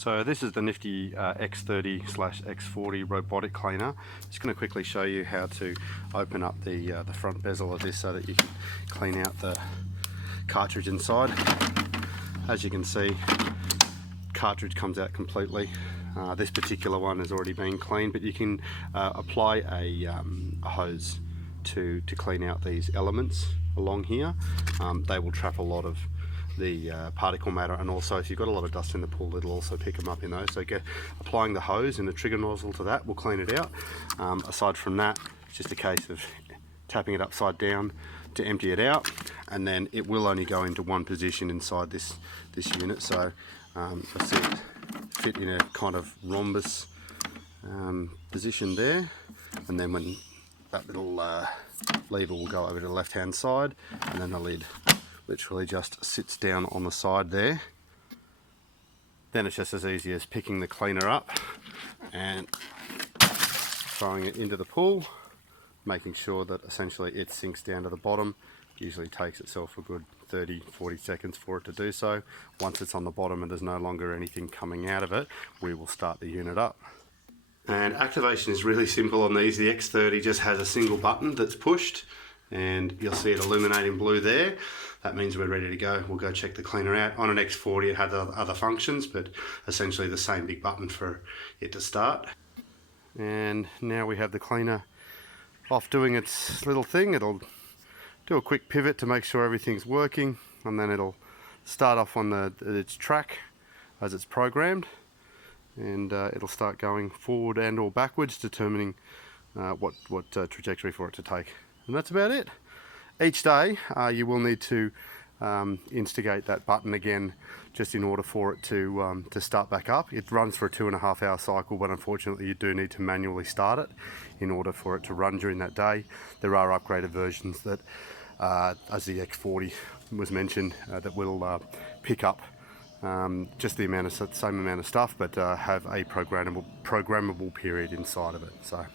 So this is the nifty X30/X40 robotic cleaner. Just going to quickly show you how to open up the front bezel of this so that you can clean out the cartridge inside. As you can see, cartridge comes out completely. This particular one has already been cleaned, but you can apply a hose to clean out these elements along here. They will trap a lot of the particle matter, and also if you've got a lot of dust in the pool, it'll also pick them up in those. So applying the hose and the trigger nozzle to that will clean it out. Aside from that, it's just a case of tapping it upside down to empty it out, and then it will only go into one position inside this unit. So I see it fit in a kind of rhombus position there, and then when that little lever will go over to the left hand side, and then the lid literally just sits down on the side there. Then it's just as easy as picking the cleaner up and throwing it into the pool, making sure that essentially it sinks down to the bottom. Usually takes itself a good 30-40 seconds for it to do so. Once it's on the bottom and there's no longer anything coming out of it, we will start the unit up. And activation is really simple on these. The X30 just has a single button that's pushed, and you'll see it illuminate in blue there. That means we're ready to go. We'll go check the cleaner out. On an X40 it had other functions, but essentially the same big button for it to start. And now we have the cleaner off doing its little thing. It'll do a quick pivot to make sure everything's working, and then it'll start off on its track as it's programmed, and it'll start going forward and or backwards, determining what trajectory for it to take. And that's about it. Each day you will need to instigate that button again, just in order for it to start back up. It runs for a 2.5 hour cycle, but unfortunately you do need to manually start it in order for it to run during that day. There are upgraded versions that, as the X40 was mentioned, that will pick up just the same amount of stuff, but have a programmable period inside of it. So